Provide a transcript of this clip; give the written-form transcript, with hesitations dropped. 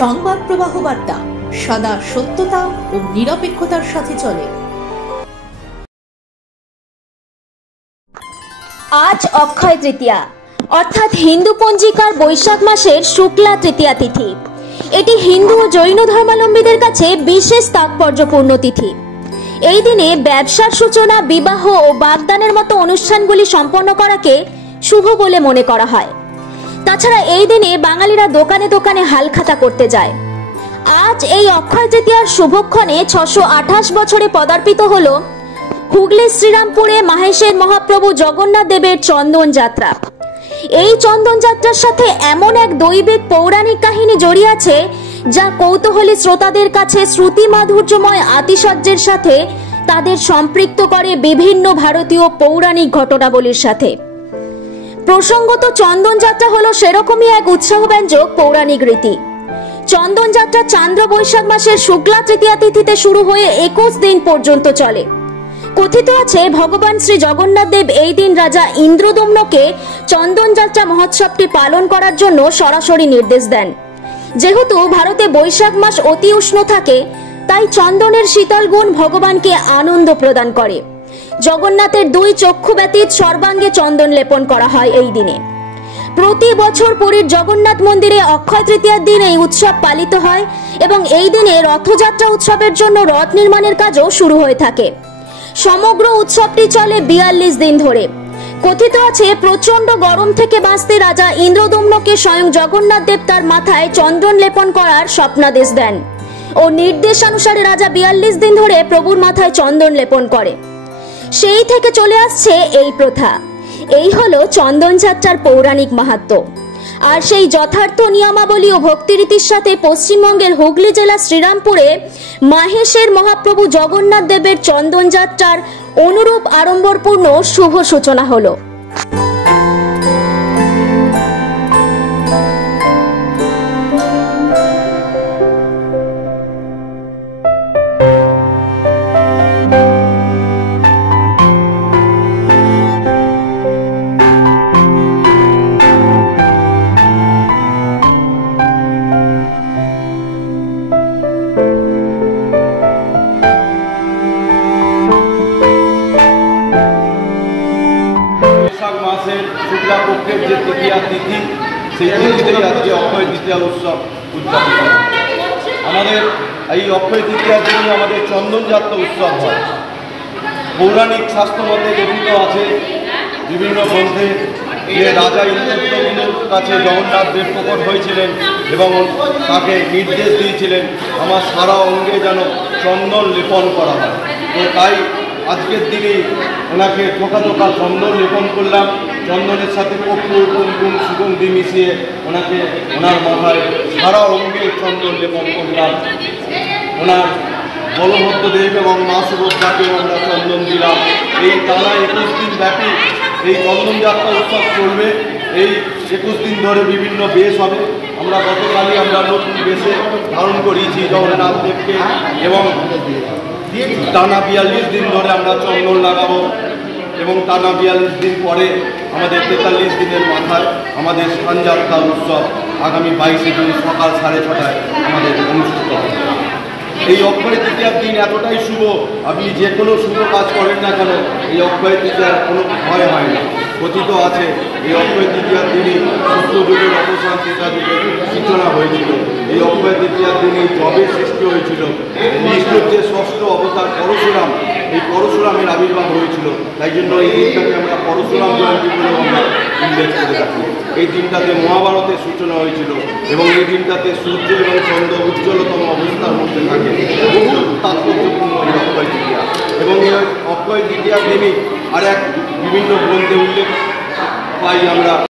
সংবাদ প্রবাহ বার্তা সদা সত্যতা ও নিরপেক্ষতার সাথে চলে। আজ অক্ষয় তৃতীয়া অর্থাৎ হিন্দু পঞ্জিকার বৈশাখ মাসের শুক্লা তৃতীয়া তিথি। এটি হিন্দু ও জৈন ধর্মাবলম্বীদের কাছে বিশেষ তাৎপর্যপূর্ণ তিথি। এই দিনে ব্যবসার সূচনা, বিবাহ ও বাগদানের মতো অনুষ্ঠানগুলি সম্পন্ন করাকে শুভ বলে মনে করা হয়। তাছাড়া এই দিনে বাঙালিরা দোকানে দোকানে হালখাতা করতে যায়। আজ এই অক্ষয় তৃতীয়ার শুভক্ষণে 628 বছরে পদার্পিত হল হুগলি শ্রীরামপুরে মাহেশের মহাপ্রভু জগন্নাথ দেবের চন্দন যাত্রা। এই চন্দন যাত্রার সাথে এমন এক দৈবিক পৌরাণিক কাহিনী জড়িয়ে আছে যা কৌতূহলী শ্রোতাদের কাছে শ্রুতি মাধুর্যময় আতিশয্যের সাথে তাদের সম্পৃক্ত করে বিভিন্ন ভারতীয় পৌরাণিক ঘটনাবলীর সাথে। প্রসঙ্গত চন্দন যাত্রা হলো সেরকমই এক উৎসাহব্যঞ্জক পৌরাণিক রীতি। চন্দন যাত্রা চান্দ্র বৈশাখ মাসের শুক্লা তৃতীয়া তিথিতে শুরু হয়ে 21 দিন পর্যন্ত চলে। কথিত আছে ভগবান শ্রী জগন্নাথ দেব এই দিন রাজা ইন্দ্রদম্নকে চন্দন যাত্রা মহোৎসবটি পালন করার জন্য সরাসরি নির্দেশ দেন। যেহেতু ভারতে বৈশাখ মাস অতি উষ্ণ থাকে, তাই চন্দনের শীতল গুণ ভগবানকে আনন্দ প্রদান করে। জগন্নাথের দুই চক্ষু ব্যতীত সর্বাঙ্গে চন্দন লেপন করা হয় এই দিনে। প্রতি বছর পুরীর জগন্নাথ মন্দিরে অক্ষয় তৃতীয়ার দিন এই উৎসব পালিত হয় এবং এই দিনে রথযাত্রা উৎসবের জন্য রথ নির্মাণের কাজও শুরু হয়ে থাকে। সমগ্র উৎসবটি চলে 42 দিন ধরে। কথিত আছে প্রচন্ড গরম থেকে বাঁচতে রাজা ইন্দ্রদম্নকে স্বয়ং জগন্নাথ দেব তার মাথায় চন্দন লেপন করার স্বপ্নাদেশ দেন ও নির্দেশানুসারে রাজা 42 দিন ধরে প্রভুর মাথায় চন্দন লেপন করে। সেই থেকে চলে আসছে এই প্রথা। এই হলো চন্দন যাত্রার পৌরাণিক মাহাত্ম্য। আর সেই যথার্থ নিয়মাবলী ও ভক্তিরীতির সাথে পশ্চিমবঙ্গের হুগলি জেলা শ্রীরামপুরে মাহেশের মহাপ্রভু জগন্নাথ দেবের চন্দন যাত্রার অনুরূপ আড়ম্বরপূর্ণ শুভ সূচনা হলো। শুক্লা পক্ষের যে তৃতীয়া তিথি, সেই তিথিতেই আজকে অক্ষয় তৃতীয়া উৎসব উদযাপন করা হয়। আমাদের এই অক্ষয় তৃতীয়ার দিনই আমাদের চন্দন যাত্রা উৎসব হয়। পৌরাণিক শাস্ত্র মতে লিখিত আছে বিভিন্ন গ্রন্থে যে রাজা ইন্দ্রদম্নের কাছে জগন্নাথ দেব প্রকট হয়েছিলেন এবং তাকে নির্দেশ দিয়েছিলেন আমার সারা অঙ্গে যেন চন্দন লেপন করা হয়। তো তাই আজকের দিনেই ওনাকে ঠোকা ঠোকা চন্দন লেপন করলাম। চন্দনের সাথে কর্পূর, কুমকুম, সুগন্ধি মিশিয়ে ওনাকে ওনার মাথায় সারা অঙ্গে চন্দন লেপন করলাম। ওনার বলভদ্রদেব এবং মা সুভদ্রাকেও আমরা চন্দন দিলাম। এই টানা 21 দিন ব্যাপী এই চন্দন যাত্রা উৎসব চলবে। এই 21 দিন ধরে বিভিন্ন বেশ হবে। আমরা গতকালই আমরা নতুন বেশে ধারণ করিয়েছি জগন্নাথ দেবকে এবং টানা 42 দিন ধরে আমরা চন্দন লাগাবো এবং টানা 42 দিন পরে আমাদের 43 দিনের মাথায় আমাদের স্থানযাত্রা উৎসব আগামী 22 জুন সকাল 6:30টায় আমাদের অনুষ্ঠিত হবে। এই অক্ষয় তৃতীয়ার দিন এতটাই শুভ, আপনি যে কোনো শুভ কাজ করেন না কেন এই অক্ষয় তৃতীয়ার কোনো ভয় হয় না। কথিত আছে এই অক্ষয় তৃতীয়ার দিনই সত্যযুগের অবসান, ত্রেতা যুগের সূচনা হয়েছিল। এই অক্ষয় তৃতীয়ার দিনই জবের সৃষ্টি হয়েছিল। বিষ্ণুর যে ষষ্ঠ অবতার পরশুরাম, এই পরশুরামের আবির্ভাব হয়েছিল। তাই জন্য এই দিনটাকে আমরা পরশুরাম জয়ন্তী বলেও আমরা উল্লেখ করে রাখি। এই দিনটাতে মহাভারতের সূচনা হয়েছিল এবং এই দিনটাতে সূর্য এবং চন্দ্র উজ্জ্বলতম অবস্থার মধ্যে থাকে। বহু তাৎপর্যপূর্ণ এই অক্ষয় তৃতীয়া এবং এই অক্ষয় তৃতীয়ার দিনই আর এক বিভিন্ন গ্রন্থে উল্লেখ পাই আমরা।